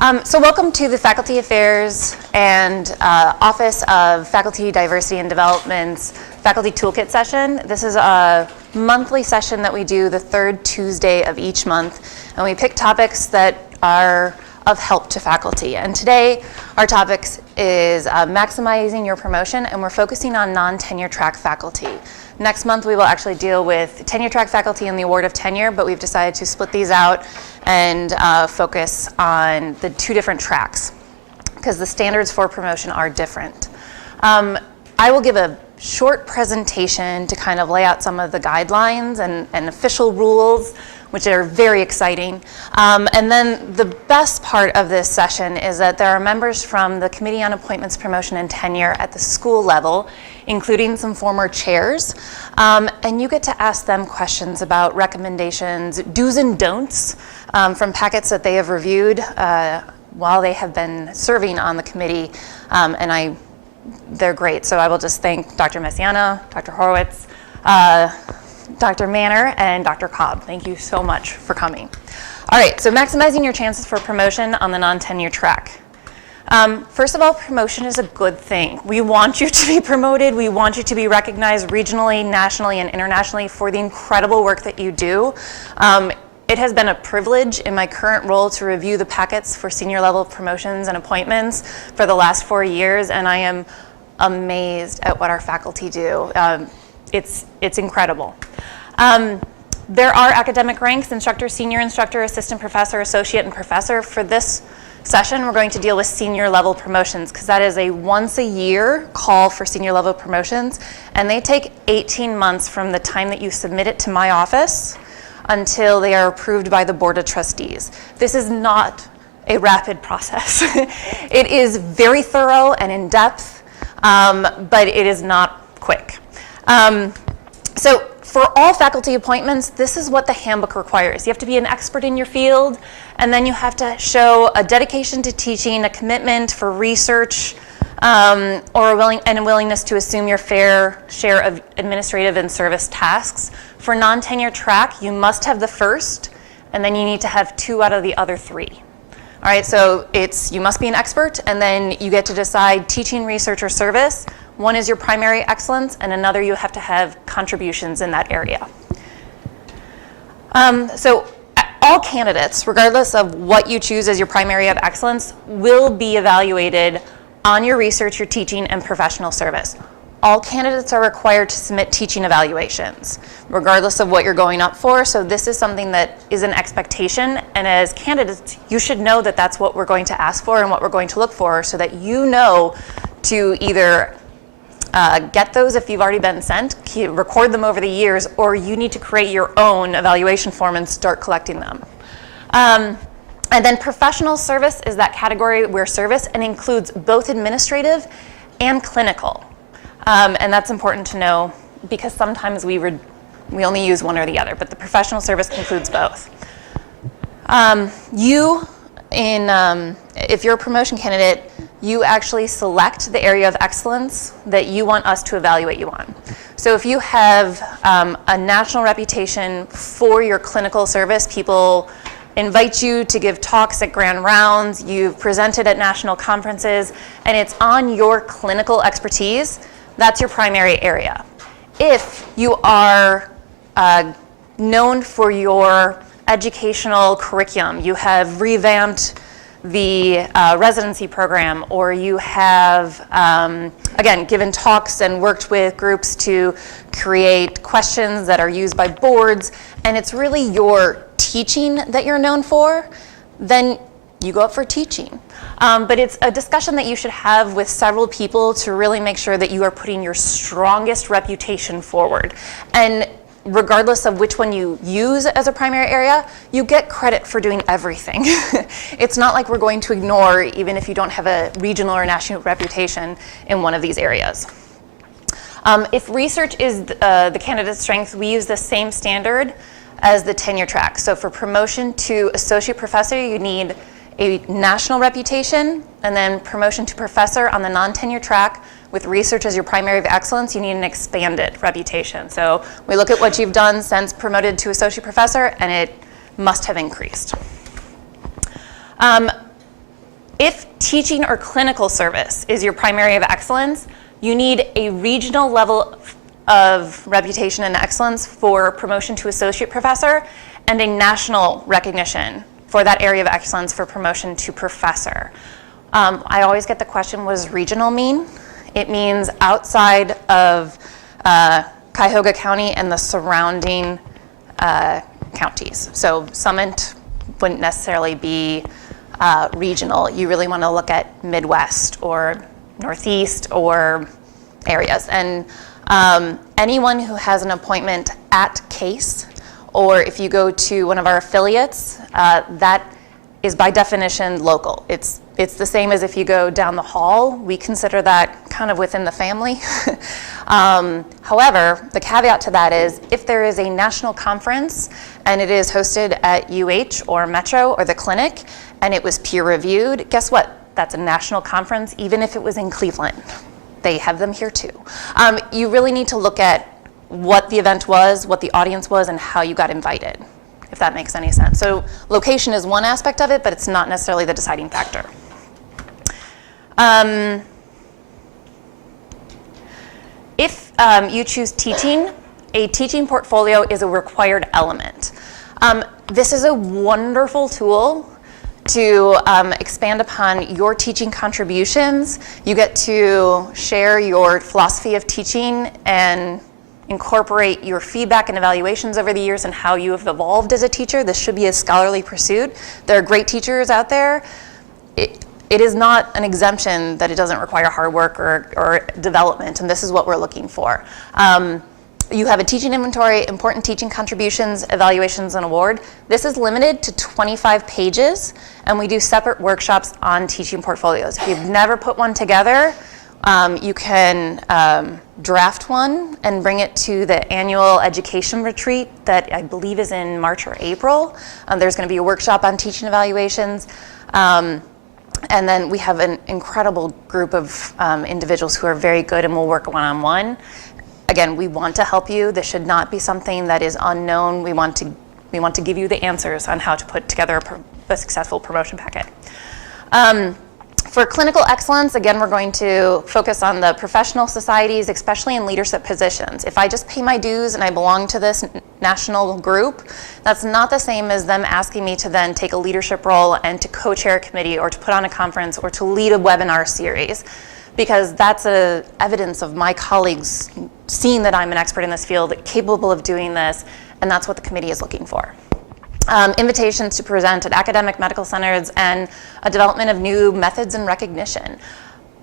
So welcome to the Faculty Affairs and Office of Faculty Diversity and Development's Faculty Toolkit session. This is a monthly session that we do the third Tuesday of each month, and we pick topics that are of help to faculty. And today, our topic is maximizing your promotion, and we're focusing on non-tenure track faculty. Next month, we will actually deal with tenure track faculty and the award of tenure, but we've decided to split these out and focus on the two different tracks because the standards for promotion are different. I will give a short presentation to kind of lay out some of the guidelines and official rules, which are very exciting. And then the best part of this session is that there are members from the Committee on Appointments, Promotion, and Tenure at the school level, including some former chairs. And you get to ask them questions about recommendations, do's and don'ts from packets that they have reviewed while they have been serving on the committee. And they're great. So I will just thank Dr. Messiana, Dr. Horowitz, Dr. Manner, and Dr. Cobb. Thank you so much for coming. All right, so maximizing your chances for promotion on the non-tenure track. First of all, promotion is a good thing. We want you to be promoted. We want you to be recognized regionally, nationally, and internationally for the incredible work that you do. It has been a privilege in my current role to review the packets for senior level promotions and appointments for the last 4 years, and I am amazed at what our faculty do. It's incredible. There are academic ranks: instructor, senior instructor, assistant professor, associate, and professor. For this session, we're going to deal with senior level promotions because that is a once a year call for senior level promotions, and they take 18 months from the time that you submit it to my office until they are approved by the Board of Trustees. This is not a rapid process. It is very thorough and in-depth, but it is not quick. So for all faculty appointments, this is what the handbook requires. You have to be an expert in your field, and then you have to show a dedication to teaching, a commitment for research, or a willingness to assume your fair share of administrative and service tasks. For non-tenure track, you must have the first, and then you need to have 2 out of the other 3. All right, so you must be an expert, and then you get to decide teaching, research, or service. One is your primary excellence, and another you have to have contributions in that area. So all candidates, regardless of what you choose as your primary of excellence, will be evaluated on your research, your teaching, and professional service. All candidates are required to submit teaching evaluations, regardless of what you're going up for. So this is something that is an expectation, and as candidates, you should know that that's what we're going to ask for and what we're going to look for, so that you know to either get those if you've already been sent, record them over the years, or you need to create your own evaluation form and start collecting them. And then professional service is that category where service and includes both administrative and clinical. And that's important to know because sometimes we only use one or the other, but the professional service includes both. If you're a promotion candidate, you actually select the area of excellence that you want us to evaluate you on. So if you have a national reputation for your clinical service, people invite you to give talks at grand rounds, you've presented at national conferences, and it's on your clinical expertise, that's your primary area. If you are known for your educational curriculum, you have revamped the residency program, or you have, again, given talks and worked with groups to create questions that are used by boards, and it's really your teaching that you're known for, then you go up for teaching. But it's a discussion that you should have with several people to really make sure that you are putting your strongest reputation forward. And regardless of which one you use as a primary area, you get credit for doing everything. It's not like we're going to ignore even if you don't have a regional or national reputation in one of these areas. If research is the candidate's strength, we use the same standard as the tenure track. So for promotion to associate professor, you need a national reputation, and then promotion to professor on the non-tenure track with research as your primary of excellence, you need an expanded reputation. So we look at what you've done since promoted to associate professor, and it must have increased. If teaching or clinical service is your primary area of excellence, you need a regional level of reputation and excellence for promotion to associate professor and a national recognition for that area of excellence for promotion to professor. I always get the question, what does regional mean? It means outside of Cuyahoga County and the surrounding counties. So Summit wouldn't necessarily be regional. You really want to look at Midwest or Northeast or areas. And anyone who has an appointment at CASE, or if you go to one of our affiliates, that is by definition local. It's the same as if you go down the hall. We consider that kind of within the family. However, the caveat to that is if there is a national conference and it is hosted at UH or Metro or the clinic and it was peer reviewed, guess what? That's a national conference, even if it was in Cleveland. They have them here too. You really need to look at what the event was, what the audience was, and how you got invited, if that makes any sense. So location is one aspect of it, but it's not necessarily the deciding factor. If you choose teaching, a teaching portfolio is a required element. This is a wonderful tool to expand upon your teaching contributions. You get to share your philosophy of teaching and incorporate your feedback and evaluations over the years and how you have evolved as a teacher. This should be a scholarly pursuit. There are great teachers out there. It is not an exemption that it doesn't require hard work or development, and this is what we're looking for. You have a teaching inventory, important teaching contributions, evaluations, and award. This is limited to 25 pages, and we do separate workshops on teaching portfolios. If you've never put one together, you can draft one and bring it to the annual education retreat that I believe is in March or April. There's going to be a workshop on teaching evaluations. And then we have an incredible group of individuals who are very good and will work one-on-one. Again, we want to help you. This should not be something that is unknown. We want to give you the answers on how to put together a successful promotion packet. For clinical excellence, again, we're going to focus on the professional societies, especially in leadership positions. If I just pay my dues and I belong to this national group, that's not the same as them asking me to then take a leadership role and to co-chair a committee or to put on a conference or to lead a webinar series, because that's evidence of my colleagues seeing that I'm an expert in this field, capable of doing this, and that's what the committee is looking for. Invitations to present at academic medical centers and a development of new methods and recognition.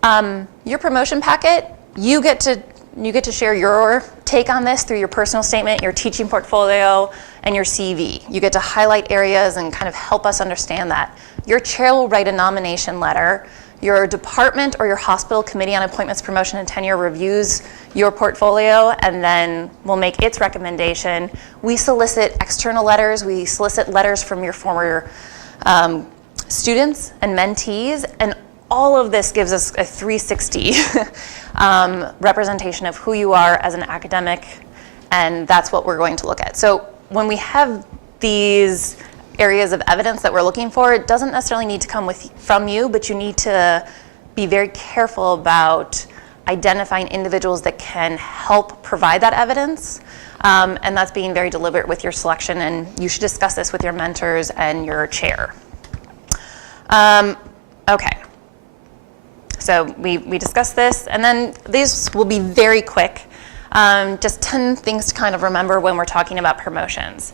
Your promotion packet, you get to share your take on this through your personal statement, your teaching portfolio, and your CV. You get to highlight areas and kind of help us understand that. Your chair will write a nomination letter. Your department or your hospital committee on appointments, promotion, and tenure reviews your portfolio and then will make its recommendation. We solicit external letters. We solicit letters from your former students and mentees, and all of this gives us a 360 representation of who you are as an academic, and that's what we're going to look at. So when we have these areas of evidence that we're looking for, it doesn't necessarily need to come from you, but you need to be very careful about identifying individuals that can help provide that evidence, and that's being very deliberate with your selection, and you should discuss this with your mentors and your chair. Okay, so we discussed this, and then these will be very quick. Just 10 things to kind of remember when we're talking about promotions.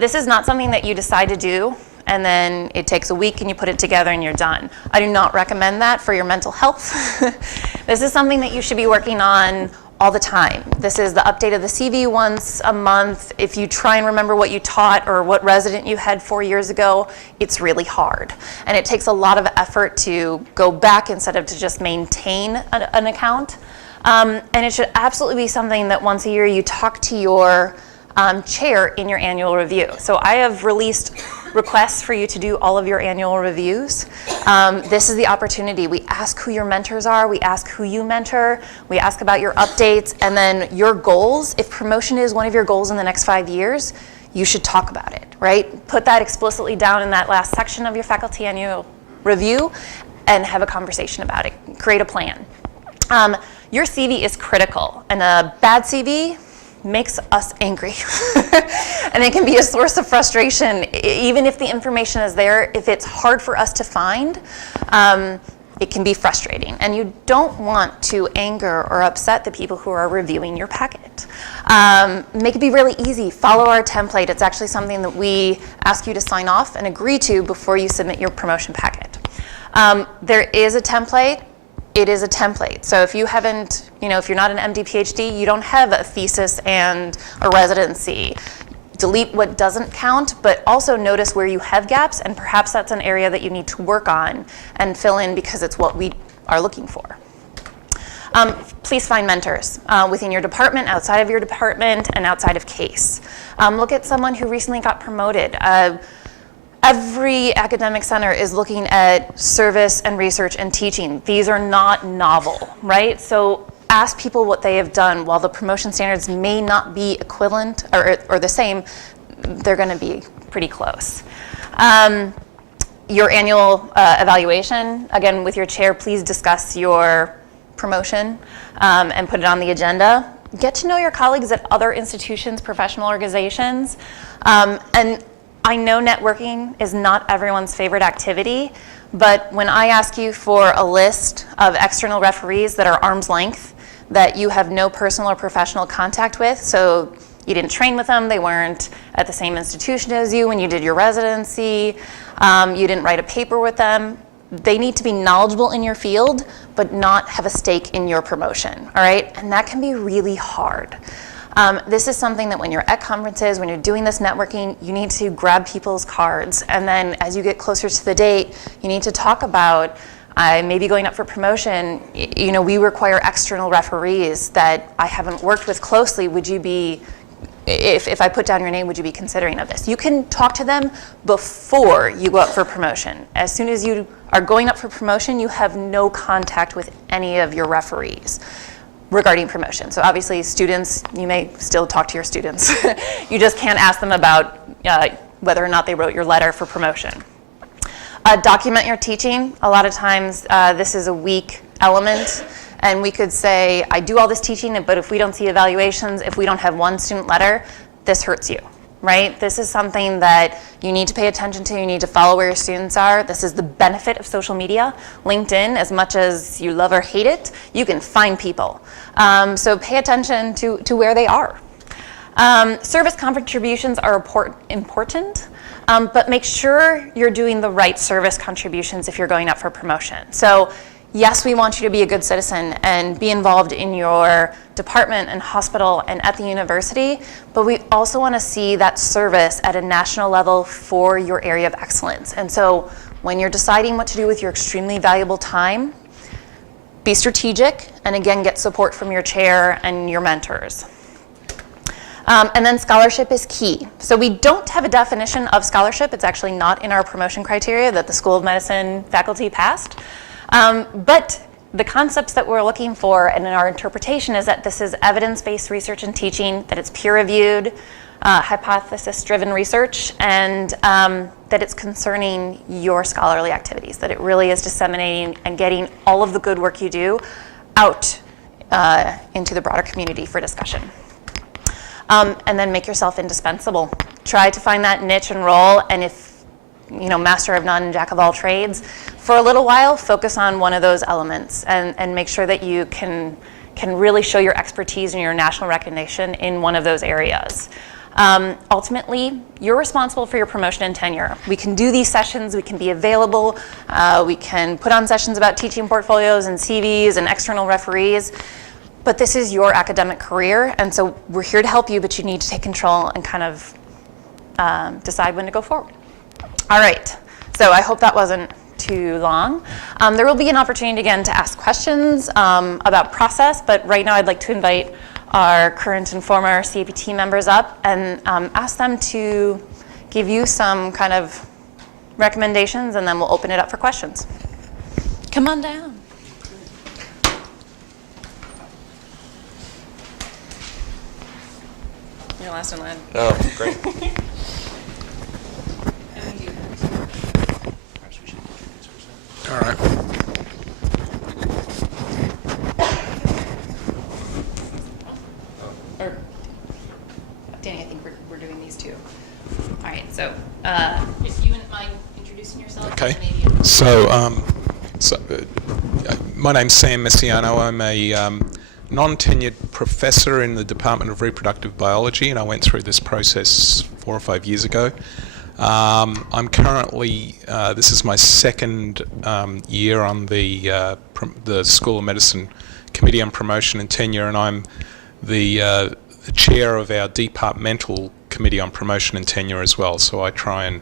This is not something that you decide to do and then it takes a week and you put it together and you're done. I do not recommend that for your mental health. This is something that you should be working on all the time. This is the update of the CV once a month. If you try and remember what you taught or what resident you had 4 years ago, it's really hard. And it takes a lot of effort to go back instead of to just maintain an account. And it should absolutely be something that once a year you talk to your chair in your annual review. So I have released requests for you to do all of your annual reviews. This is the opportunity. We ask who your mentors are, we ask who you mentor, we ask about your updates, and then your goals. If promotion is one of your goals in the next 5 years, you should talk about it, right? Put that explicitly down in that last section of your faculty annual review and have a conversation about it. Create a plan. Your CV is critical, and a bad CV makes us angry. And it can be a source of frustration, even if the information is there. If it's hard for us to find, it can be frustrating. And you don't want to anger or upset the people who are reviewing your packet. Make it be really easy. Follow our template. It's actually something that we ask you to sign off and agree to before you submit your promotion packet. There is a template. It is a template. So if you haven't, if you're not an MD, PhD, you don't have a thesis and a residency. Delete what doesn't count, but also notice where you have gaps, and perhaps that's an area that you need to work on and fill in because it's what we are looking for. Please find mentors within your department, outside of your department, and outside of CASE. Look at someone who recently got promoted. Every academic center is looking at service and research and teaching. These are not novel, right? So ask people what they have done. While the promotion standards may not be equivalent or the same, they're going to be pretty close. Your annual evaluation, again, with your chair, please discuss your promotion and put it on the agenda. Get to know your colleagues at other institutions, professional organizations, and I know networking is not everyone's favorite activity, but when I ask you for a list of external referees that are arm's length, that you have no personal or professional contact with, so you didn't train with them, they weren't at the same institution as you when you did your residency, you didn't write a paper with them, they need to be knowledgeable in your field, but not have a stake in your promotion, all right? And that can be really hard. This is something that when you're at conferences, when you're doing this networking, you need to grab people's cards. And then as you get closer to the date, you need to talk about, I may be going up for promotion, we require external referees that I haven't worked with closely. Would you be, if I put down your name, would you be considering of this? You can talk to them before you go up for promotion. As soon as you are going up for promotion, you have no contact with any of your referees regarding promotion. So obviously students, you may still talk to your students. You just can't ask them about whether or not they wrote your letter for promotion. Document your teaching. A lot of times this is a weak element, and we could say, I do all this teaching, but if we don't see evaluations, if we don't have one student letter, this hurts you, right? This is something that you need to pay attention to. You need to follow where your students are. This is the benefit of social media. LinkedIn, as much as you love or hate it, you can find people. So pay attention to where they are. Service contributions are important, but make sure you're doing the right service contributions if you're going up for promotion. So yes, we want you to be a good citizen and be involved in your department and hospital and at the university, but we also want to see that service at a national level for your area of excellence. And so when you're deciding what to do with your extremely valuable time, be strategic, and again, get support from your chair and your mentors. And then scholarship is key. So we don't have a definition of scholarship. It's actually not in our promotion criteria that the School of Medicine faculty passed. But the concepts that we're looking for and in our interpretation is that this is evidence-based research and teaching, that it's peer-reviewed, hypothesis-driven research, and that it's concerning your scholarly activities, that it really is disseminating and getting all of the good work you do out into the broader community for discussion. And then make yourself indispensable. Try to find that niche and role, and if master of none, jack of all trades, for a little while, focus on one of those elements and make sure that you can really show your expertise and your national recognition in one of those areas. Ultimately, you're responsible for your promotion and tenure. We can do these sessions, we can be available, we can put on sessions about teaching portfolios and CVs and external referees, but this is your academic career, and so we're here to help you, but you need to take control and kind of decide when to go forward. All right, so I hope that wasn't too long. There will be an opportunity again to ask questions about process, but right now I'd like to invite our current and former CAPT members up and ask them to give you some kind of recommendations, and then we'll open it up for questions. Come on down. You're last in line. Oh, great. Or, Danny, I think we're doing these two. All right, so if you wouldn't mind introducing yourself. Okay. My name's Sam Messiano. I'm a non-tenured professor in the Department of Reproductive Biology, and I went through this process 4 or 5 years ago. I'm currently, this is my second year on the School of Medicine Committee on Promotion and Tenure, and I'm the chair of our departmental Committee on Promotion and Tenure as well. So I try and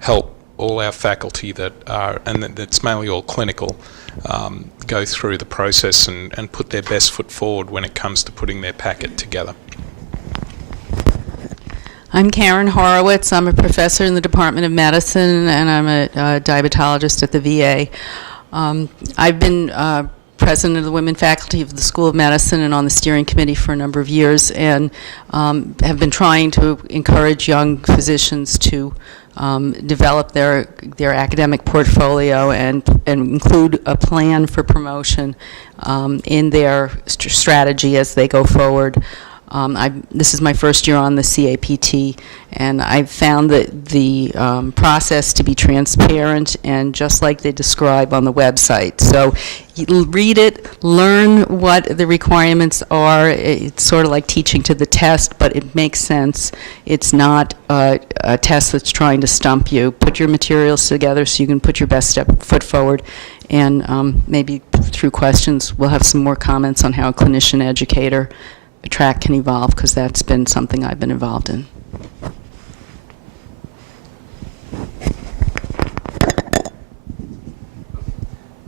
help all our faculty that are, and it's mainly all clinical, go through the process and put their best foot forward when it comes to putting their packet together. I'm Karen Horowitz. I'm a professor in the Department of Medicine, and I'm a diabetologist at the VA. I've been president of the women faculty of the School of Medicine and on the steering committee for a number of years, and have been trying to encourage young physicians to develop their academic portfolio and include a plan for promotion in their strategy as they go forward. This is my first year on the CAPT, and I've found that the process to be transparent and just like they describe on the website. So you read it, learn what the requirements are. It's sort of like teaching to the test, but it makes sense. It's not a test that's trying to stump you. Put your materials together so you can put your best foot forward. And maybe through questions, we'll have some more comments on how a clinician educator track can evolve, because that's been something I've been involved in.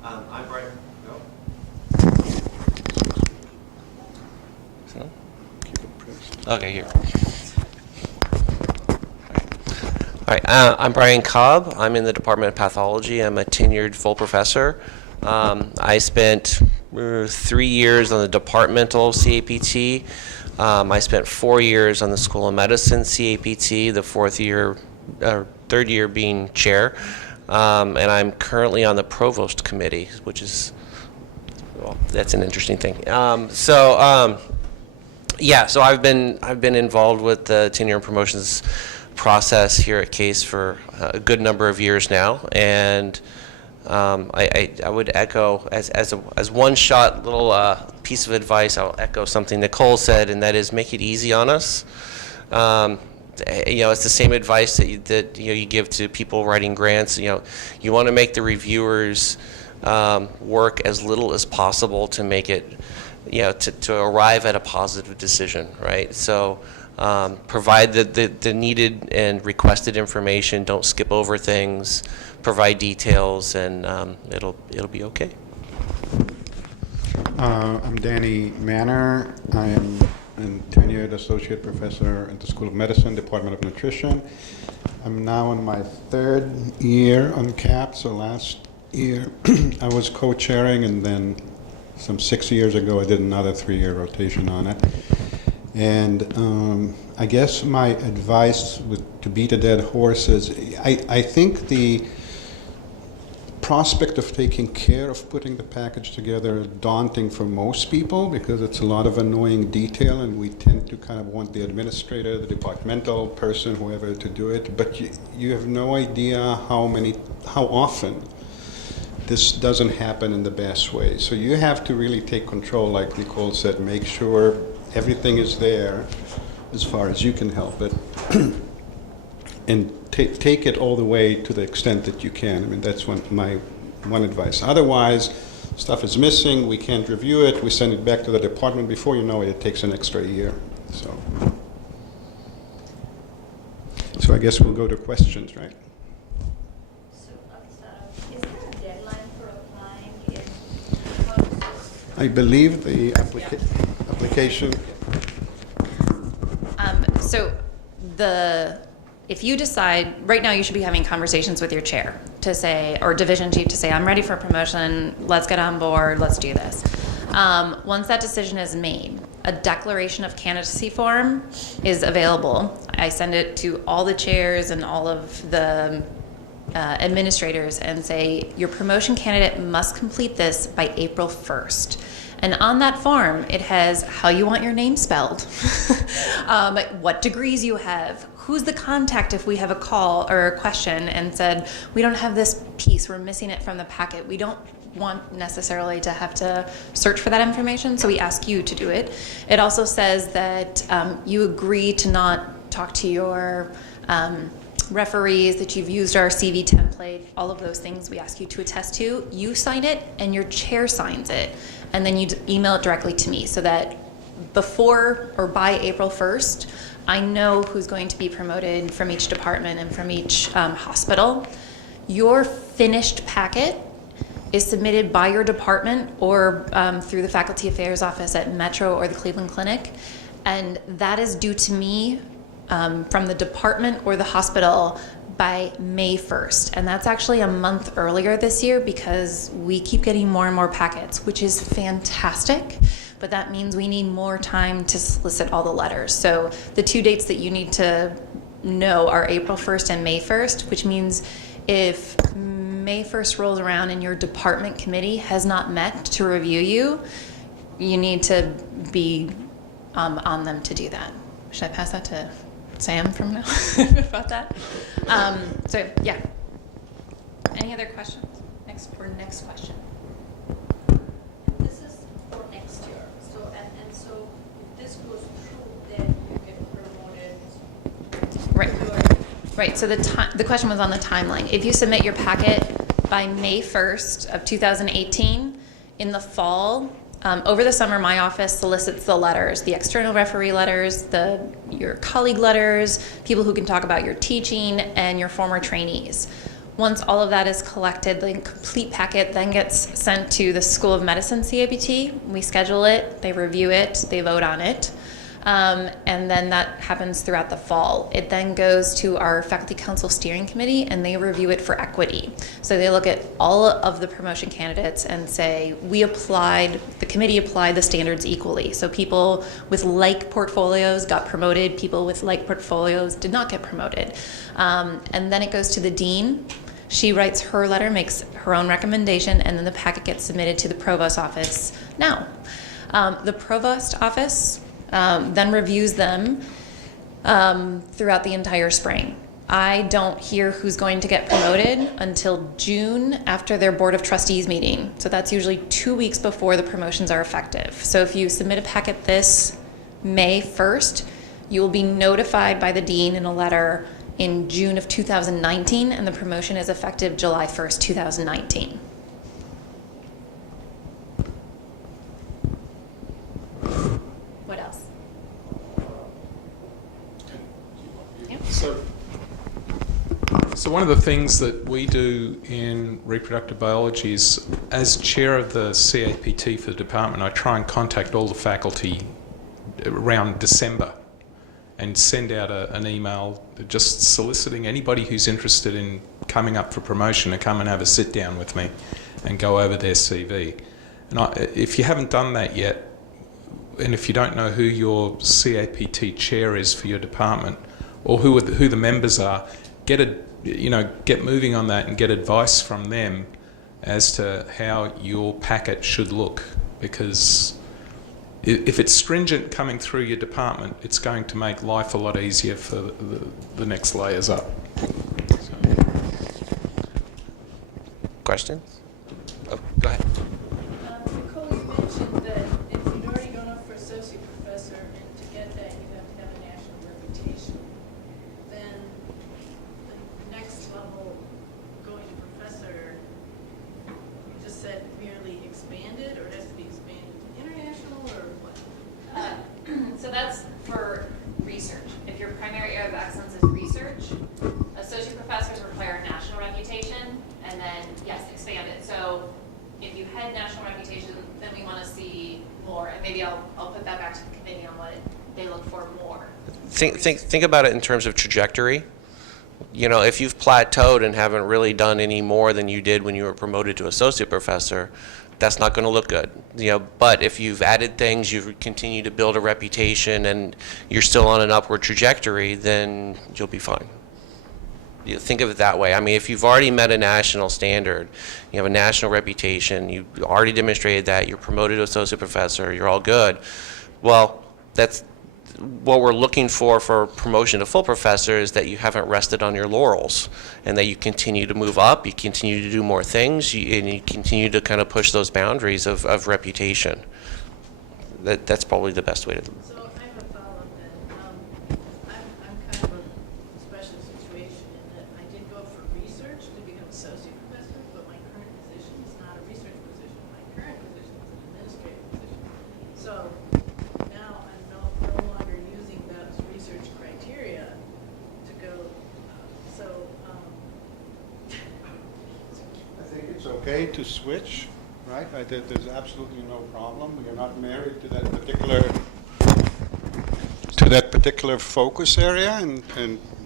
I'm Brian. No? Okay, here. All right. I'm Brian Cobb. I'm in the Department of Pathology. I'm a tenured full professor. I spent 3 years on the departmental CAPT. I spent 4 years on the School of Medicine CAPT, the third year being chair. And I'm currently on the provost committee, which is, well, that's an interesting thing. So I've been involved with the tenure and promotions process here at CASE for a good number of years now, and I would echo, as one shot little piece of advice, I'll echo something Nicole said, and that is make it easy on us. It's the same advice that you give to people writing grants. You want to make the reviewers work as little as possible to make it, to arrive at a positive decision, right? So provide the needed and requested information. Don't skip over things. Provide details, and it'll be okay. I'm Danny Manor. I am a tenured associate professor at the School of Medicine, Department of Nutrition. I'm now in my 3rd year on CAP, so last year I was co-chairing, and then some 6 years ago I did another 3-year rotation on it. And I guess my advice to beat a dead horse is I think the prospect of taking care of putting the package together is daunting for most people, because it's a lot of annoying detail, and we tend to kind of want the administrator, the departmental person, whoever, to do it. But you have no idea how often this doesn't happen in the best way. So you have to really take control, like Nicole said, make sure everything is there as far as you can help it, and take it all the way to the extent that you can. I mean, that's my one advice. Otherwise, stuff is missing, we can't review it, we send it back to the department. Before you know it, it takes an extra year. So I guess we'll go to questions, right? So, is there a deadline for applying? I believe the application. If you decide, right now you should be having conversations with your chair to say, or division chief to say, I'm ready for promotion, let's get on board, let's do this. Once that decision is made, a declaration of candidacy form is available. I send it to all the chairs and all of the administrators and say, your promotion candidate must complete this by April 1st. And on that form, it has how you want your name spelled, what degrees you have, who's the contact if we have a call or a question and said, we don't have this piece, we're missing it from the packet. We don't want necessarily to have to search for that information, so we ask you to do it. It also says that you agree to not talk to your referees, that you've used our CV template, all of those things we ask you to attest to. You sign it and your chair signs it, and then you email it directly to me so that before or by April 1st, I know who's going to be promoted from each department and from each hospital. Your finished packet is submitted by your department or through the Faculty Affairs office at Metro or the Cleveland Clinic, and that is due to me from the department or the hospital by May 1st. And that's actually a month earlier this year because we keep getting more and more packets, which is fantastic, but that means we need more time to solicit all the letters. So the two dates that you need to know are April 1st and May 1st, which means if May 1st rolls around and your department committee has not met to review you, you need to be on them to do that. Should I pass that to Sam from now about that? So yeah. Any other questions? Next question. This is for next year. So and so if this goes through, then you get promoted. Right. So the question was on the timeline. If you submit your packet by May 1st of 2018, in the fall, over the summer, my office solicits the letters, the external referee letters, your colleague letters, people who can talk about your teaching, and your former trainees. Once all of that is collected, the complete packet then gets sent to the School of Medicine CAPT. We schedule it, they review it, they vote on it. And then that happens throughout the fall. It then goes to our Faculty Council Steering Committee and they review it for equity. So they look at all of the promotion candidates and say, the committee applied the standards equally. So people with like portfolios got promoted, people with like portfolios did not get promoted. And then it goes to the dean. She writes her letter, makes her own recommendation, and then the packet gets submitted to the provost office now. The provost office then reviews them throughout the entire spring. I don't hear who's going to get promoted until June after their Board of Trustees meeting. So that's usually 2 weeks before the promotions are effective. So if you submit a packet this May 1st, you will be notified by the dean in a letter in June of 2019, and the promotion is effective July 1st, 2019. What else? So one of the things that we do in reproductive biology is, as chair of the CAPT for the department, I try and contact all the faculty around December and send out an email just soliciting anybody who's interested in coming up for promotion to come and have a sit down with me and go over their CV. And if you haven't done that yet, and if you don't know who your CAPT chair is for your department or who the members are, get moving on that and get advice from them as to how your packet should look, because if it's stringent coming through your department, it's going to make life a lot easier for the next layers up. Questions? Oh, go ahead. Nicole, you mentioned that if you'd already gone up for associate professor, and to get that you have to have a national reputation, then the next level going to professor, you just said merely expanded, or it has to be expanded to international, or what? So that's for research. If your primary area of excellence is research, associate professors require a national reputation, and then, yes, expand it. So if you had national reputation, then we want to see more, and maybe I'll put that back to the committee on what they look for more. Think about it in terms of trajectory. If you've plateaued and haven't really done any more than you did when you were promoted to associate professor, that's not going to look good. But if you've added things, you've continued to build a reputation, and you're still on an upward trajectory, then you'll be fine. You think of it that way. I mean, if you've already met a national standard, you have a national reputation, you already demonstrated that, you're promoted to associate professor, you're all good. Well, that's what we're looking for promotion to full professor, is that you haven't rested on your laurels and that you continue to move up, you continue to do more things, and you continue to kind of push those boundaries of reputation. That's probably the best way to. So I have a follow-up then. I'm kind of a special situation in that I did go for research to become associate professor, but my current position is not a research position. My current position is an administrative position. So now I'm no longer using those research criteria to go, I think it's okay to switch, right? There's absolutely no problem. You're not married to that particular focus area, and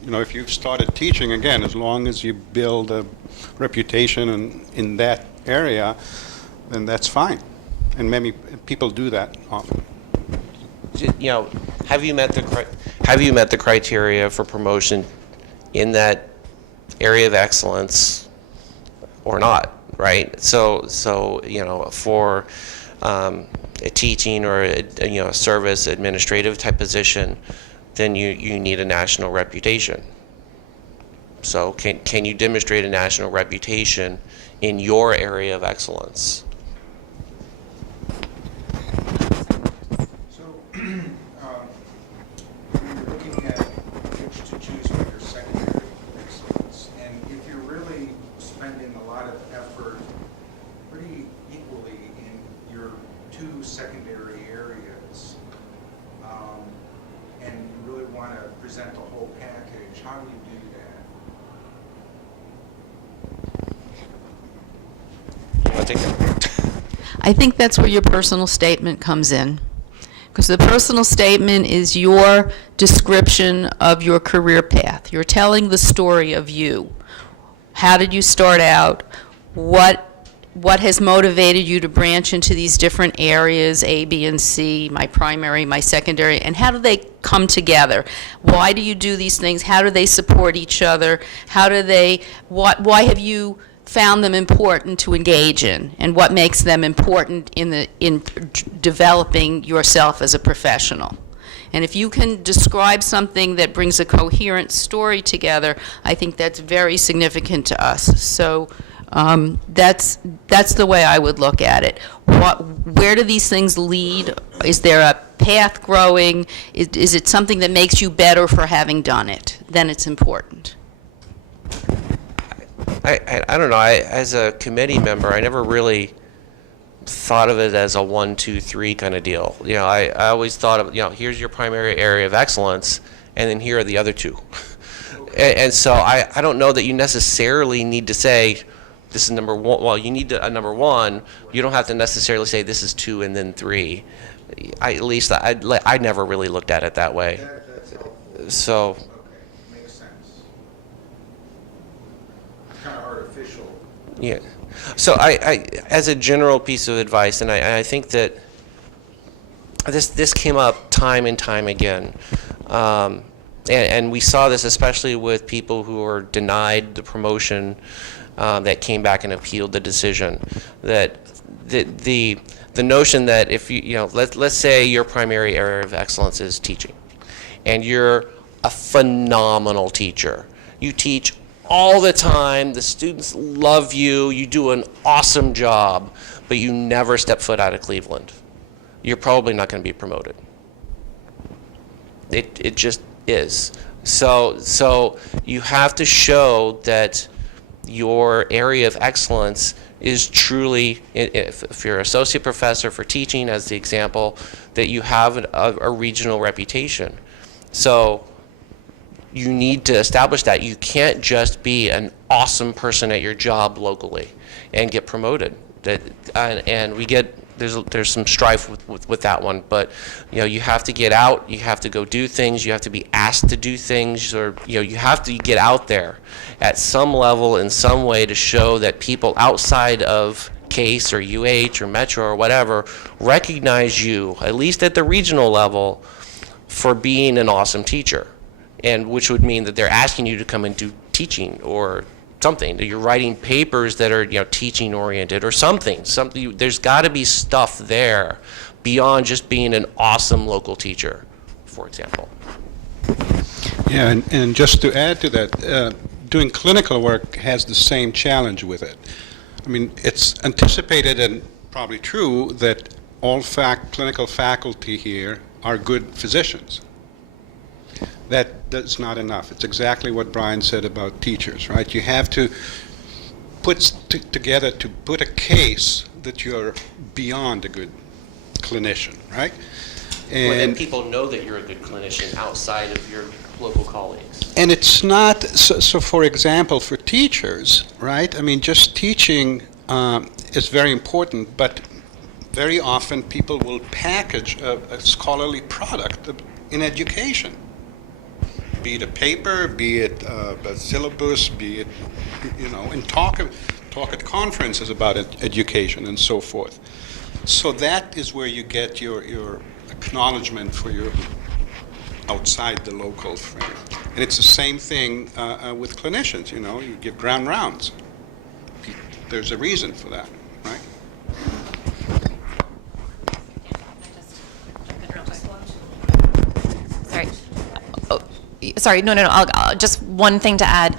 you know, if you've started teaching, again, as long as you build a reputation in that area, then that's fine. And many people do that often. You know, have you met the criteria for promotion in that area of excellence or not, right? So you know, for a teaching or a service administrative type position, then you need a national reputation. So can you demonstrate a national reputation in your area of excellence? You're looking at which to choose for your secondary excellence, and if you're really spending a lot of effort pretty equally in your two secondary areas, and you really want to present the whole package, how do you do that? I think I think that's where your personal statement comes in. Because the personal statement is your description of your career path. You're telling the story of you. How did you start out? What has motivated you to branch into these different areas, A, B, and C, my primary, my secondary, and how do they come together? Why do you do these things? How do they support each other? Why have you found them important to engage in, and what makes them important in developing yourself as a professional? And if you can describe something that brings a coherent story together, I think that's very significant to us. So that's the way I would look at it. Where do these things lead? Is there a path growing? Is it something that makes you better for having done it? Then it's important. I don't know. As a committee member, I never really thought of it as a 1, 2, 3 kind of deal. You know, I always thought of, here's your primary area of excellence, and then here are the other two. And so I don't know that you necessarily need to say this is number one. Well, you need a number one. You don't have to necessarily say this is 2 and then 3. At least I never really looked at it that way. That's helpful. So. Okay, makes sense. Kind of artificial. Yeah. So I as a general piece of advice, and I think that this came up time and time again, and we saw this especially with people who were denied the promotion that came back and appealed the decision. That the notion that if let's say your primary area of excellence is teaching, and you're a phenomenal teacher. You teach all the time, the students love you, you do an awesome job, but you never step foot out of Cleveland. You're probably not going to be promoted. It just is. So you have to show that your area of excellence is truly, if you're an associate professor for teaching, as the example, that you have a regional reputation. So you need to establish that. You can't just be an awesome person at your job locally and get promoted. And we get there's some strife with that one, but you have to get out, you have to go do things, you have to be asked to do things, or you have to get out there at some level in some way to show that people outside of CASE or UH or Metro or whatever recognize you, at least at the regional level, for being an awesome teacher. And which would mean that they're asking you to come and do teaching or something. You're writing papers that are, teaching oriented or something. There's got to be stuff there beyond just being an awesome local teacher, for example. Yeah, and just to add to that, doing clinical work has the same challenge with it. I mean, it's anticipated and probably true that all clinical faculty here are good physicians. That's not enough. It's exactly what Brian said about teachers, right? You have to put together to put a case that you're beyond a good clinician, right? Well, then And people know that you're a good clinician outside of your local colleagues. and it's not so. For example, for teachers, right? I mean, just teaching is very important, but very often people will package a scholarly product in education. Be it a paper, be it a syllabus, be it, and talk at conferences about education and so forth. So that is where you get your acknowledgement for your outside the local frame. And it's the same thing with clinicians, you give grand rounds. There's a reason for that, right? Sorry. Oh, sorry. No. Just one thing to add.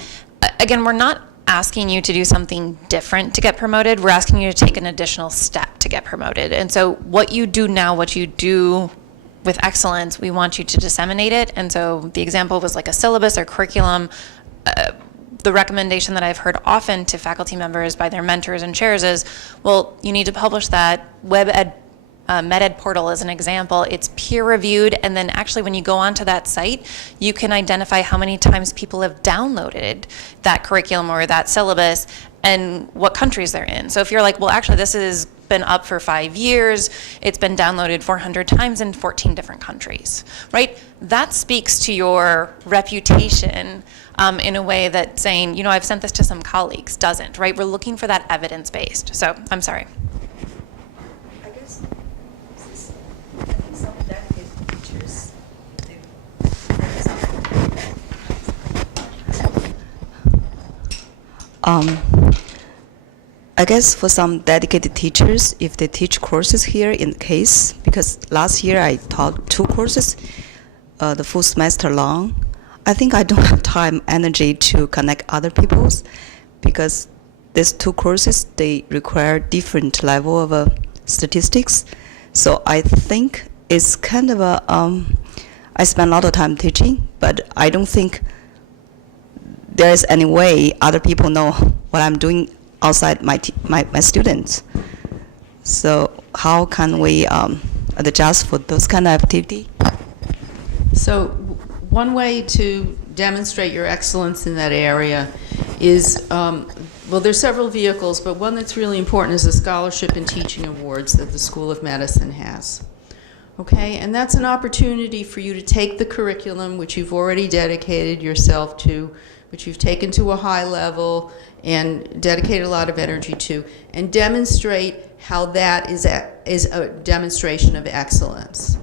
Again, we're not asking you to do something different to get promoted. We're asking you to take an additional step to get promoted. And so what you do now, what you do with excellence, we want you to disseminate it. And so the example was like a syllabus or curriculum. The recommendation that I've heard often to faculty members by their mentors and chairs is, well, you need to publish that. MedEd portal as an example, it's peer reviewed, and then actually when you go onto that site, you can identify how many times people have downloaded that curriculum or that syllabus and what countries they're in. So if you're like, well, actually this has been up for 5 years, it's been downloaded 400 times in 14 different countries, right? That speaks to your reputation in a way that saying, I've sent this to some colleagues doesn't, right? We're looking for that evidence-based. So I'm sorry. I guess I think some dedicated teachers, I guess for some dedicated teachers, if they teach courses here in the case, because last year I taught 2 courses, the full semester long, I think I don't have time, energy to connect other people's, because these 2 courses, they require different level of statistics. So I think it's kind of I spend a lot of time teaching, but I don't think there's any way other people know what I'm doing outside my students. So how can we adjust for those kind of activity? So one way to demonstrate your excellence in that area is, well, there's several vehicles, but one that's really important is the Scholarship and Teaching Awards that the School of Medicine has. Okay, and that's an opportunity for you to take the curriculum, which you've already dedicated yourself to, which you've taken to a high level and dedicated a lot of energy to, and demonstrate how that is a demonstration of excellence.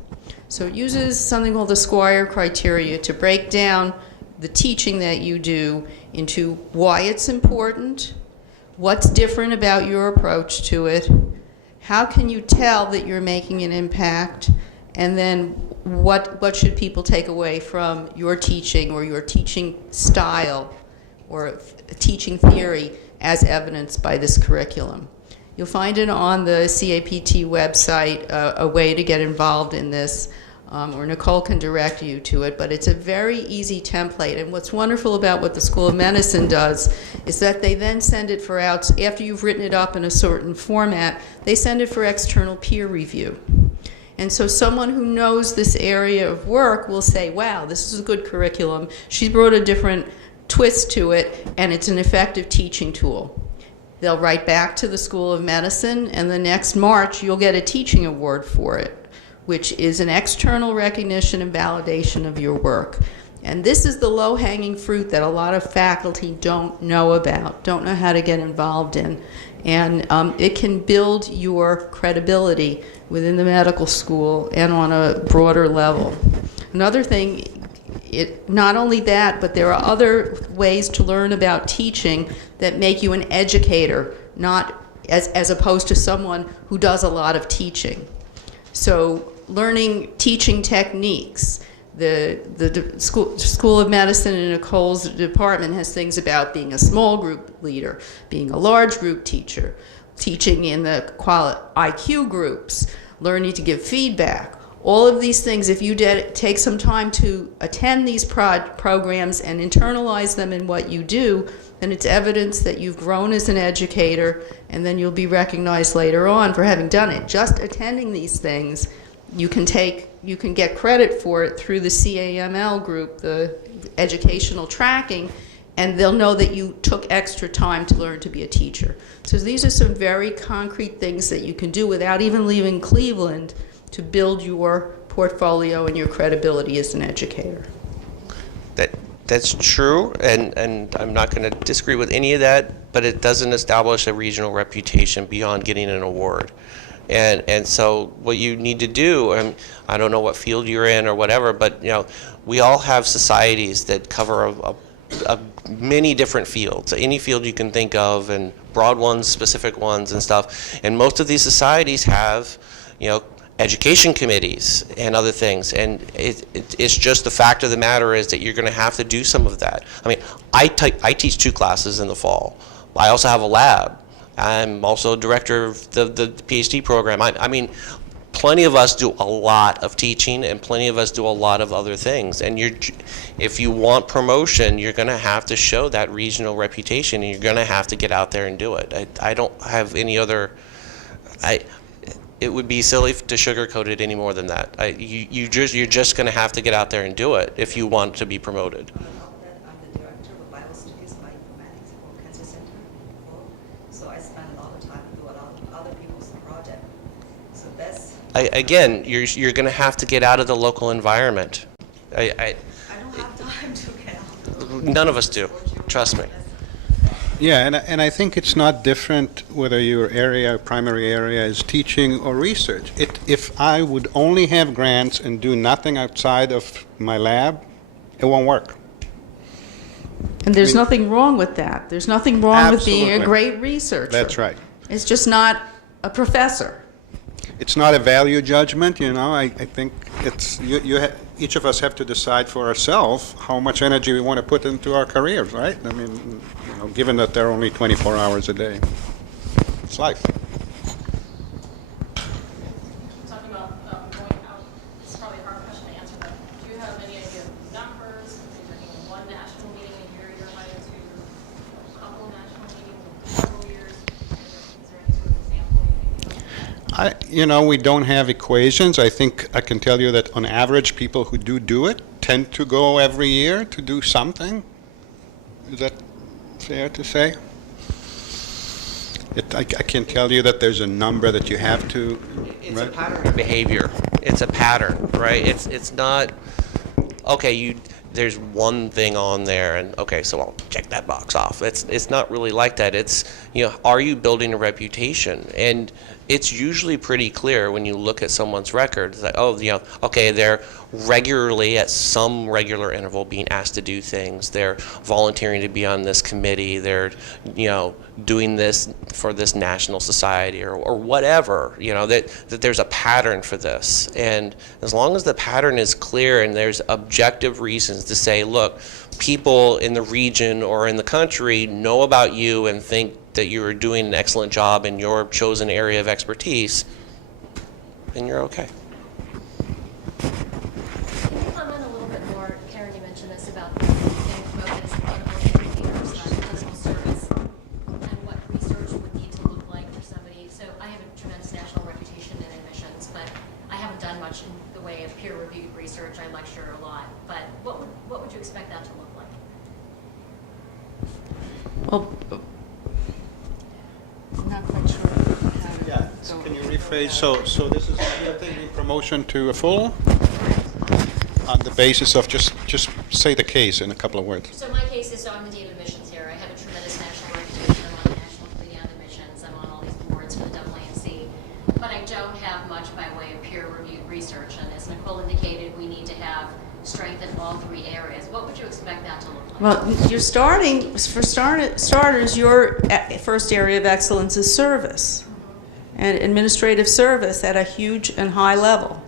So it uses something called the Squire criteria to break down the teaching that you do into why it's important, what's different about your approach to it, how can you tell that you're making an impact, and then what should people take away from your teaching or your teaching style or teaching theory as evidenced by this curriculum. You'll find it on the CAPT website, a way to get involved in this, or Nicole can direct you to it, but it's a very easy template. And what's wonderful about what the School of Medicine does is that they then send it for out, after you've written it up in a certain format, they send it for external peer review. And so someone who knows this area of work will say, wow, this is a good curriculum. She brought a different twist to it, and it's an effective teaching tool. They'll write back to the School of Medicine, and the next March you'll get a teaching award for it, which is an external recognition and validation of your work. And this is the low-hanging fruit that a lot of faculty don't know about, don't know how to get involved in. And it can build your credibility within the medical school and on a broader level. Another thing, not only that, but there are other ways to learn about teaching that make you an educator, not as opposed to someone who does a lot of teaching. So learning teaching techniques. The School of Medicine in Nicole's department has things about being a small group leader, being a large group teacher, teaching in the IQ groups, learning to give feedback. All of these things, if you take some time to attend these programs and internalize them in what you do, then it's evidence that you've grown as an educator, and then you'll be recognized later on for having done it. Just attending these things, you can get credit for it through the CAML group, the educational tracking, and they'll know that you took extra time to learn to be a teacher. So these are some very concrete things that you can do without even leaving Cleveland to build your portfolio and your credibility as an educator. That's true, and I'm not going to disagree with any of that, but it doesn't establish a regional reputation beyond getting an award. And so what you need to do, I don't know what field you're in or whatever, but we all have societies that cover many different fields, any field you can think of, and broad ones, specific ones, and stuff. And most of these societies have, education committees and other things, and it's just the fact of the matter is that you're going to have to do some of that. I mean, I teach 2 classes in the fall. I also have a lab. I'm also director of the PhD program. I mean, plenty of us do a lot of teaching, and plenty of us do a lot of other things. And if you want promotion, you're going to have to show that regional reputation, and you're going to have to get out there and do it. I don't have any other. It would be silly to sugarcoat it any more than that. You're just going to have to get out there and do it if you want to be promoted. I'm the director of Biostudies Bioinformatics for Cancer Center, so I spend a lot of time doing a lot of other people's projects. So that's. Again, you're going to have to get out of the local environment. I don't have time to get out. None of us do. Trust me. Yeah, and I think it's not different whether your primary area is teaching or research. If I would only have grants and do nothing outside of my lab, it won't work. And there's nothing wrong with that. There's nothing wrong with being a Absolutely. great researcher. That's right. It's just not a professor. It's not a value judgment, I think it's each of us have to decide for ourselves how much energy we want to put into our careers, right? I mean, given that they're only 24 hours a day. It's life. Talking about going out, it's probably a hard question to answer, but do you have any idea of numbers? If you're taking one national meeting a year, you're invited to a couple of national meetings in several years? Is there any sort of example you think of? We don't have equations. I think I can tell you that on average, people who do it tend to go every year to do something. Is that fair to say? I can tell you that there's a number that you have to. It's right? a pattern of behavior. It's a pattern, right? It's not okay. There's one thing on there, and okay, so I'll check that box off. It's not really like that. It's are you building a reputation? And it's usually pretty clear when you look at someone's record. It's like, okay, they're regularly at some regular interval being asked to do things. They're volunteering to be on this committee. They're doing this for this national society or whatever. That there's a pattern for this, and as long as the pattern is clear and there's objective reasons to say, look, people in the region or in the country know about you and think that you're doing an excellent job in your chosen area of expertise, then you're okay. Can you comment a little bit more, Karen, you mentioned this about being promoted as a clinical educator / clinical service, and what research would need to look like for somebody. So I have a tremendous national reputation in admissions, but I haven't done much in the way of peer-reviewed research. I lecture a lot, but what would you expect that to look like? Well, I'm not quite sure how to Yeah. go. Can you rephrase? So this is you're taking promotion to a full on the basis of just say the case in a couple of words. So my case is, so I'm the dean of admissions here. I have a tremendous national reputation. I'm on the National Committee on Admissions. I'm on all these boards for the AANC. But I don't have much by way of peer-reviewed research. And as Nicole indicated, we need to have strengthen all three areas, what would you expect that to look like? Well, you're starters, your first area of excellence is service and administrative service at a huge and high level.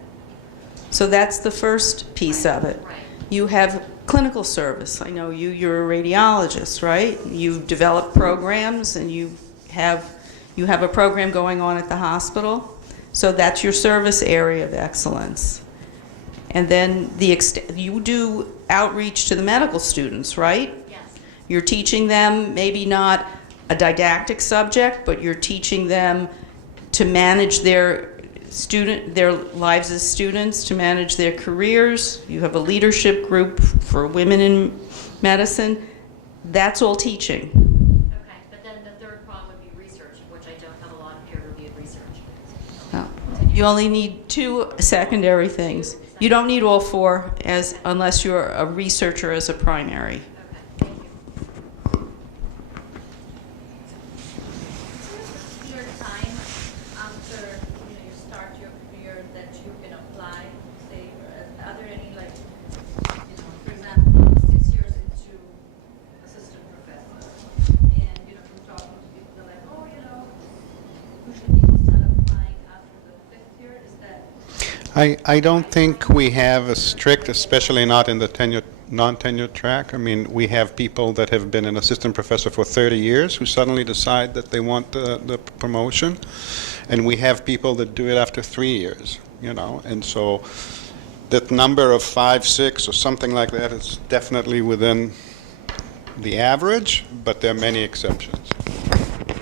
So that's the first piece of it. Right. You have clinical service. I know you're a radiologist, right? You develop programs and you have a program going on at the hospital. So that's your service area of excellence. And then you do outreach to the medical students, right? Yes. You're teaching them maybe not a didactic subject, but you're teaching them to manage their lives as students, to manage their careers. You have a leadership group for women in medicine. That's all teaching. Okay, but then the third prong would be research, which I don't have a lot of peer-reviewed research. No. You only need 2 secondary things. You don't need all 4 unless you're a researcher as a primary. Okay, thank you. What's your time after you start your career that you can apply? Say, are there any for example, 6 years into assistant professor, and from talking to people, they're like, oh, usually people start applying after the 5th year. Is that? I don't think we have a strict, especially not in the non-tenured track. I mean, we have people that have been an assistant professor for 30 years who suddenly decide that they want the promotion, and we have people that do it after 3 years, and so that number of 5, 6 or something like that is definitely within the average, but there are many exceptions.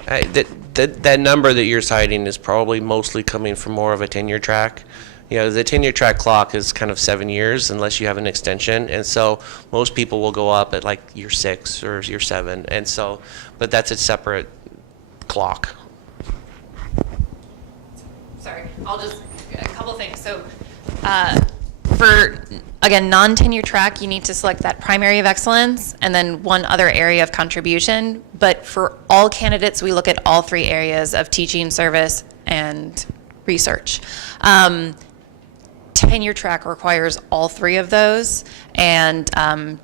That number that you're citing is probably mostly coming from more of a tenure track. The tenure track clock is kind of 7 years unless you have an extension, and so most people will go up at like year 6 or year 7, and so, but that's a separate clock. Sorry, I'll just, a couple things. So for, again, non-tenure track, you need to select that primary of excellence and then one other area of contribution. But for all candidates, we look at all 3 areas of teaching, service, and research. Tenure track requires all 3 of those, and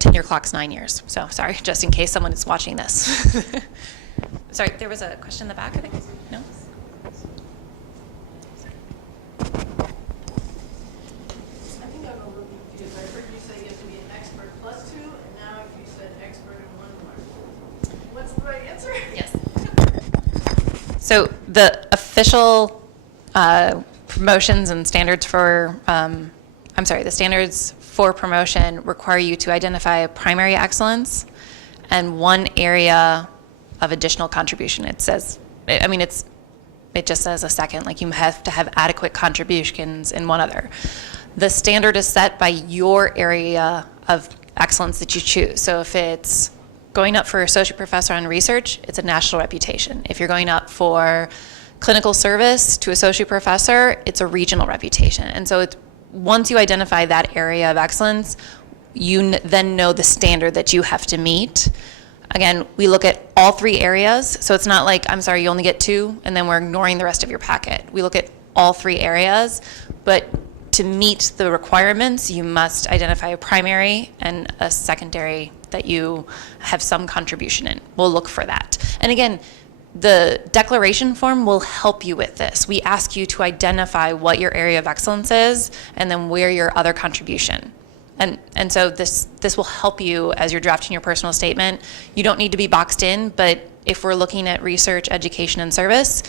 tenure clock's 9 years. So sorry, just in case someone is watching this. Sorry, there was a question in the back, I think. No? I think I'm a little confused. I heard you say you have to be an expert plus 2, and now you said expert in 1 more. What's the right answer? Yes. So the official promotions and standards for, the standards for promotion require you to identify a primary excellence and 1 area of additional contribution. It says, it just says a second, like you have to have adequate contributions in 1 other. The standard is set by your area of excellence that you choose. So if it's going up for associate professor on research, it's a national reputation. If you're going up for clinical service to associate professor, it's a regional reputation. And so once you identify that area of excellence, you then know the standard that you have to meet. Again, we look at all 3 areas, so it's not like, I'm sorry, you only get 2, and then we're ignoring the rest of your packet. We look at all 3 areas, but to meet the requirements, you must identify a primary and a secondary that you have some contribution in. We'll look for that. And again, the declaration form will help you with this. We ask you to identify what your area of excellence is and then where your other contribution. And so this will help you as you're drafting your personal statement. You don't need to be boxed in, but if we're looking at research, education, and service,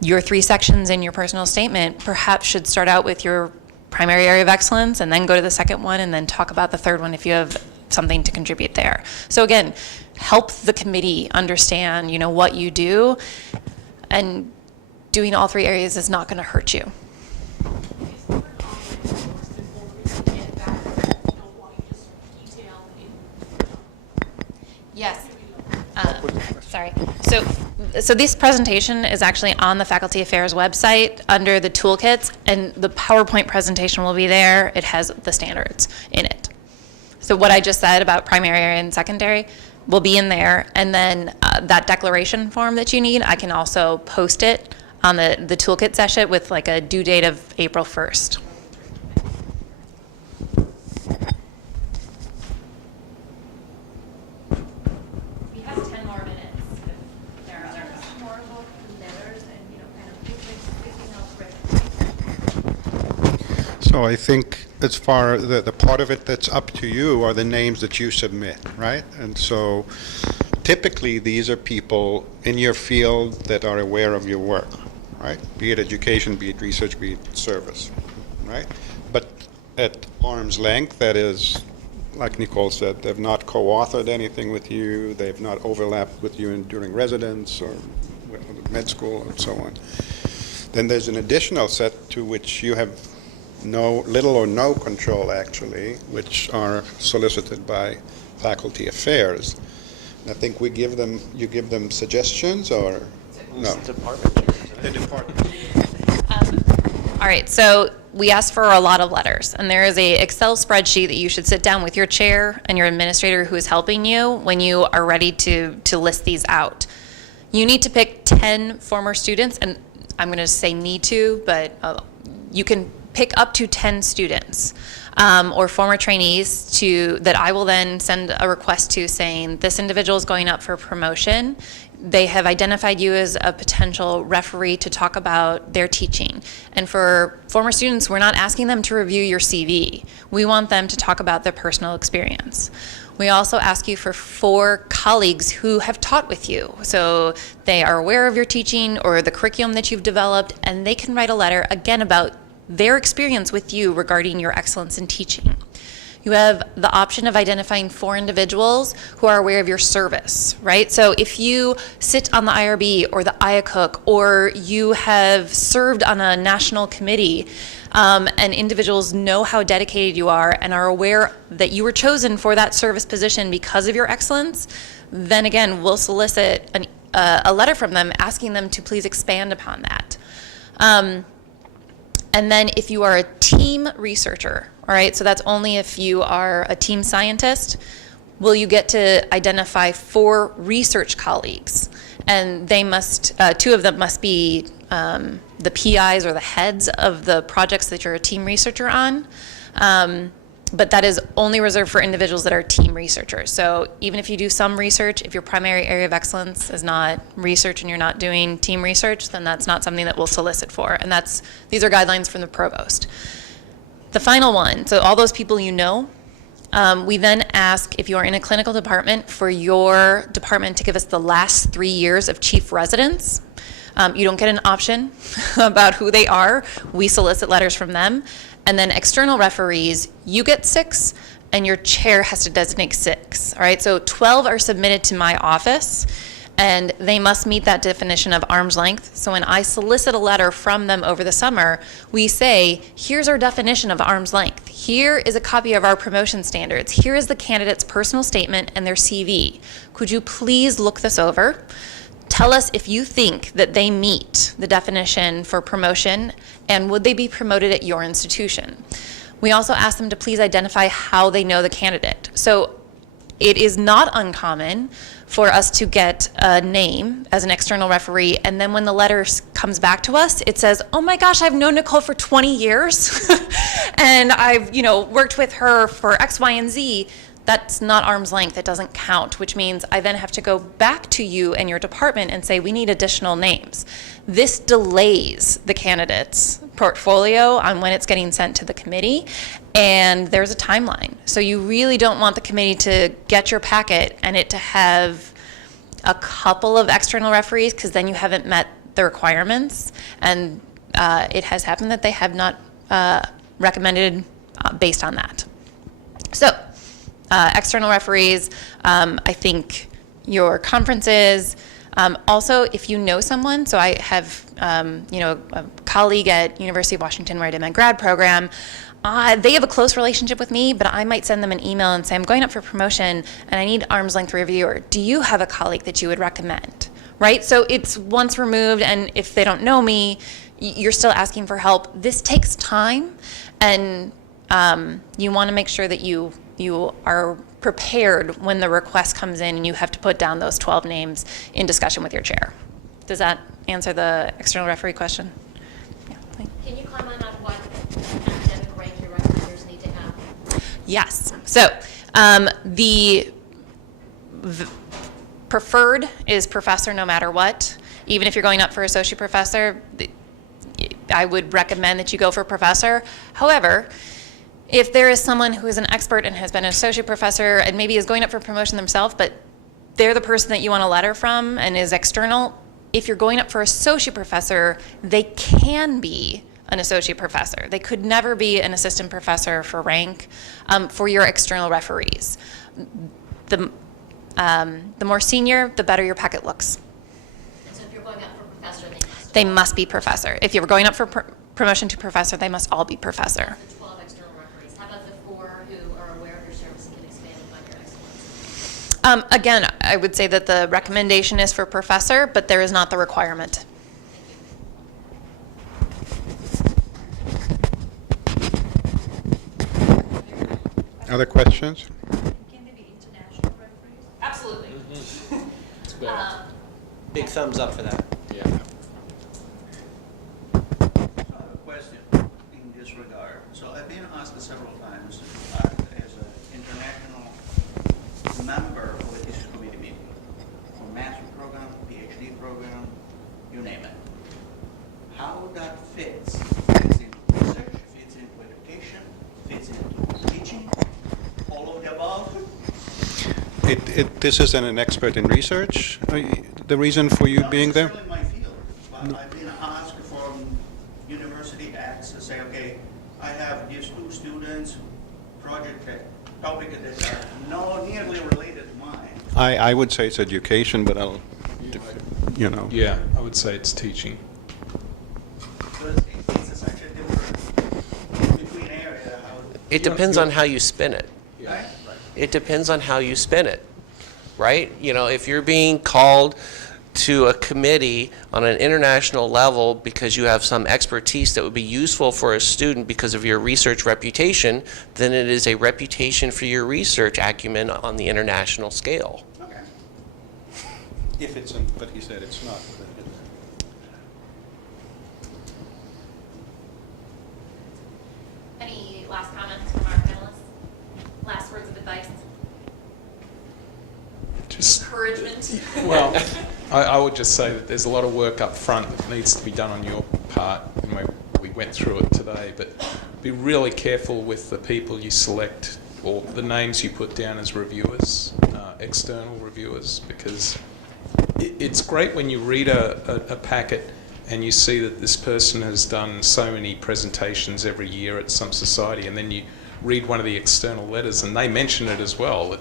your 3 sections in your personal statement perhaps should start out with your primary area of excellence and then go to the second one and then talk about the third one if you have something to contribute there. So again, help the committee understand, what you do, and doing all 3 areas is not going to hurt you. Yes. Sorry. So this presentation is actually on the Faculty Affairs website under the toolkits, and the PowerPoint presentation will be there. It has the standards in it. So what I just said about primary and secondary will be in there, and then that declaration form that you need, I can also post it on the toolkit session with like a due date of April 1st. So I think as far the part of it that's up to you are the names that you submit, right? And so typically these are people in your field that are aware of your work, right? Be it education, be it research, be it service, right? But at arm's length, that is, like Nicole said, they've not co-authored anything with you, they've not overlapped with you during residence or med school and so on. Then there's an additional set to which you have little or no control actually, which are solicited by faculty affairs. And I think you give them suggestions or no? Department chair. The department. All right, so we asked for a lot of letters, and there is a Excel spreadsheet that you should sit down with your chair and your administrator who is helping you when you are ready to list these out. You need to pick 10 former students, and I'm going to say need to, but you can pick up to 10 students or former trainees that I will then send a request to saying this individual is going up for promotion. They have identified you as a potential referee to talk about their teaching. And for former students, we're not asking them to review your CV. We want them to talk about their personal experience. We also ask you for 4 colleagues who have taught with you. So they are aware of your teaching or the curriculum that you've developed, and they can write a letter, again, about their experience with you regarding your excellence in teaching. You have the option of identifying 4 individuals who are aware of your service, right? So if you sit on the IRB or the IACUC, or you have served on a national committee, and individuals know how dedicated you are and are aware that you were chosen for that service position because of your excellence, then again, we'll solicit a letter from them asking them to please expand upon that. And then if you are a team researcher, all right, so that's only if you are a team scientist, will you get to identify 4 research colleagues, and they must, 2 of them must be the PIs or the heads of the projects that you're a team researcher on. But that is only reserved for individuals that are team researchers. So even if you do some research, if your primary area of excellence is not research and you're not doing team research, then that's not something that we'll solicit for. And these are guidelines from the provost. The final one, so all those people you know, we then ask if you're in a clinical department for your department to give us the last 3 years of chief residence. You don't get an option about who they are. We solicit letters from them. And then external referees, you get 6, and your chair has to designate 6. All right, so 12 are submitted to my office, and they must meet that definition of arm's length. So when I solicit a letter from them over the summer, we say, here's our definition of arm's length. Here is a copy of our promotion standards. Here is the candidate's personal statement and their CV. Could you please look this over? Tell us if you think that they meet the definition for promotion, and would they be promoted at your institution? We also ask them to please identify how they know the candidate. So it is not uncommon for us to get a name as an external referee, and then when the letter comes back to us, it says, oh my gosh, I've known Nicole for 20 years, and I've worked with her for X, Y, and Z. That's not arm's length, it doesn't count, which means I then have to go back to you and your department and say, we need additional names. This delays the candidate's portfolio on when it's getting sent to the committee, and there's a timeline. So you really don't want the committee to get your packet and it to have a couple of external referees, because then you haven't met the requirements, and it has happened that they have not recommended based on that. So, external referees, I think your conferences, also if you know someone, so I have a colleague at University of Washington where I did my grad program, they have a close relationship with me, but I might send them an email and say, I'm going up for promotion and I need arm's length reviewer. Do you have a colleague that you would recommend? Right, so it's once removed, and if they don't know me, you're still asking for help. This takes time, and you want to make sure that you are prepared when the request comes in and you have to put down those 12 names in discussion with your chair. Does that answer the external referee question? Yeah. Can you comment on what academic rank your recommenders need to have? Yes. So the preferred is professor no matter what. Even if you're going up for associate professor, I would recommend that you go for professor. However, if there is someone who is an expert and has been an associate professor and maybe is going up for promotion themselves, but they're the person that you want a letter from and is external, if you're going up for associate professor, they can be an associate professor. They could never be an assistant professor for rank for your external referees. The more senior, the better your packet looks. And so if you're going up for professor, They must be professor. If you're going up for promotion to professor, they must all be professor. the 12 external referees. How about the 4 who are aware of your service and can expand upon your excellence? Again, I would say that the recommendation is for professor, but there is not the requirement. Other questions? Can they be international referees? Absolutely. Big thumbs up for that. Yeah. So I have a question in this regard. So I've been asked several times to act as an international member of a district committee meeting for master's program, PhD program, you name it. How that fits in research, fits into education, fits into teaching, all of the above? This is an expert in research, the reason for you being there? Not necessarily my field, but I've been asked from University X to say, okay, I have these 2 students, project topic that are not nearly related to mine. I would say it's education, but I'll, you know. Yeah, I would say it's teaching. So it's such a different between area. It depends on how you spin it. Right? It depends on how you spin it, right? You know, if you're being called to a committee on an international level because you have some expertise that would be useful for a student because of your research reputation, then it is a reputation for your research acumen on the international scale. Okay. If it's, but he said it's not. Any last comments from our panelists? Last words of advice? Just Encouragement? Well, I would just say that there's a lot of work up front that needs to be done on your part, and we went through it today, but be really careful with the people you select or the names you put down as reviewers, external reviewers, because it's great when you read a packet and you see that this person has done so many presentations every year at some society, and then you read one of the external letters and they mention it as well, that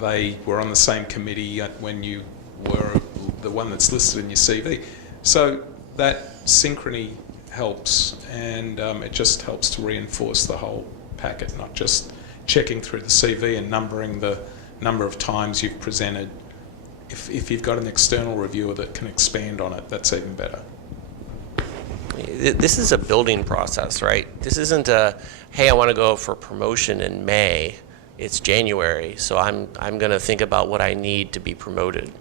they were on the same committee when you were the one that's listed in your CV. So that synchrony helps, and it just helps to reinforce the whole packet, not just checking through the CV and numbering the number of times you've presented. If you've got an external reviewer that can expand on it, that's even better. This is a building process, right? This isn't a, hey, I want to go for promotion in May. It's January, so I'm going to think about what I need to be promoted.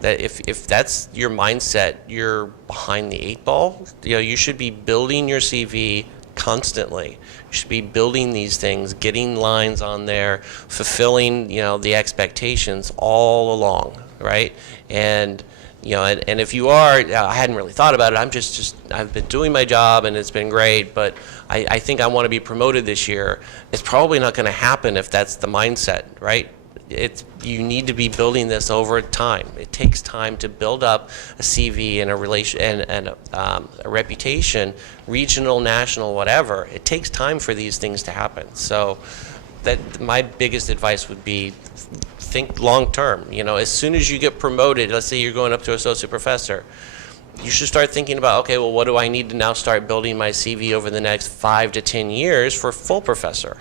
That if that's your mindset, you're behind the 8 ball. You know, you should be building your CV constantly. You should be building these things, getting lines on there, fulfilling, you know, the expectations all along, right? And you know, and if you are, I hadn't really thought about it. I'm just I've been doing my job and it's been great, but I think I want to be promoted this year. It's probably not going to happen if that's the mindset, right? You need to be building this over time. It takes time to build up a CV and a relation and a reputation, regional, national, whatever. It takes time for these things to happen. So, that my biggest advice would be think long term. You know, as soon as you get promoted, let's say you're going up to associate professor, you should start thinking about, okay, well, what do I need to now start building my CV over the next 5 to 10 years for full professor?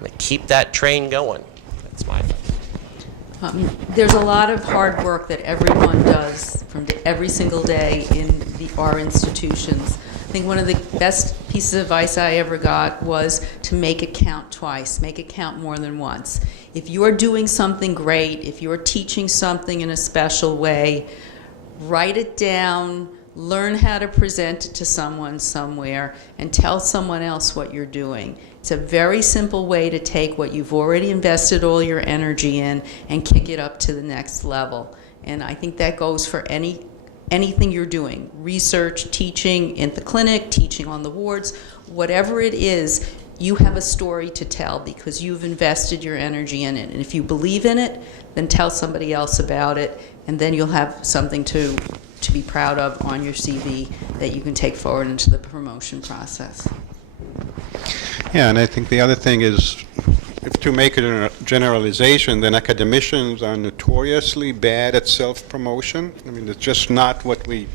Like, keep that train going. That's my advice. There's a lot of hard work that everyone does every single day in our institutions. I think one of the best pieces of advice I ever got was to make it count twice, make it count more than once. If you're doing something great, if you're teaching something in a special way, write it down, learn how to present it to someone somewhere, and tell someone else what you're doing. It's a very simple way to take what you've already invested all your energy in and kick it up to the next level. And I think that goes for any anything you're doing, research, teaching in the clinic, teaching on the wards, whatever it is, you have a story to tell because you've invested your energy in it. And if you believe in it, then tell somebody else about it, and then you'll have something to be proud of on your CV that you can take forward into the promotion process. Yeah, and I think the other thing is, if to make it a generalization, then academicians are notoriously bad at self-promotion. I mean, it's just not what we,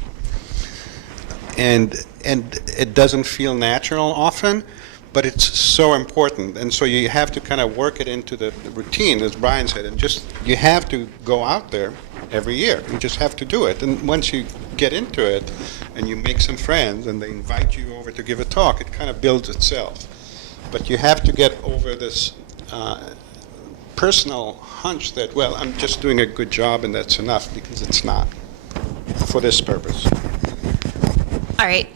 and it doesn't feel natural often, but it's so important. And so you have to kind of work it into the routine, as Brian said, and just, you have to go out there every year. You just have to do it. And once you get into it and you make some friends and they invite you over to give a talk, it kind of builds itself. But you have to get over this personal hunch that, well, I'm just doing a good job and that's enough, because it's not for this purpose. All right,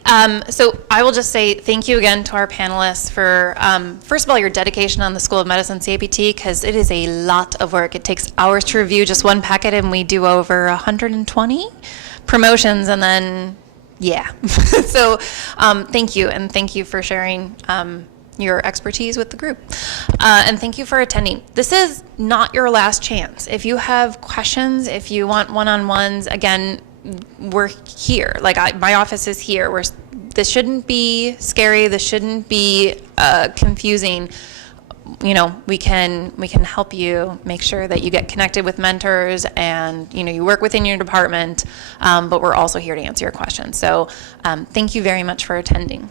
so I will just say thank you again to our panelists for, first of all, your dedication on the School of Medicine CAPT, because it is a lot of work. It takes hours to review just one packet, and we do over 120 promotions, and then, yeah. So thank you, and thank you for sharing your expertise with the group. And thank you for attending. This is not your last chance. If you have questions, if you want one-on-ones, again, we're here. Like, my office is here. This shouldn't be scary. This shouldn't be confusing. You know, we can help you make sure that you get connected with mentors, and you work within your department. But we're also here to answer your questions. So thank you very much for attending.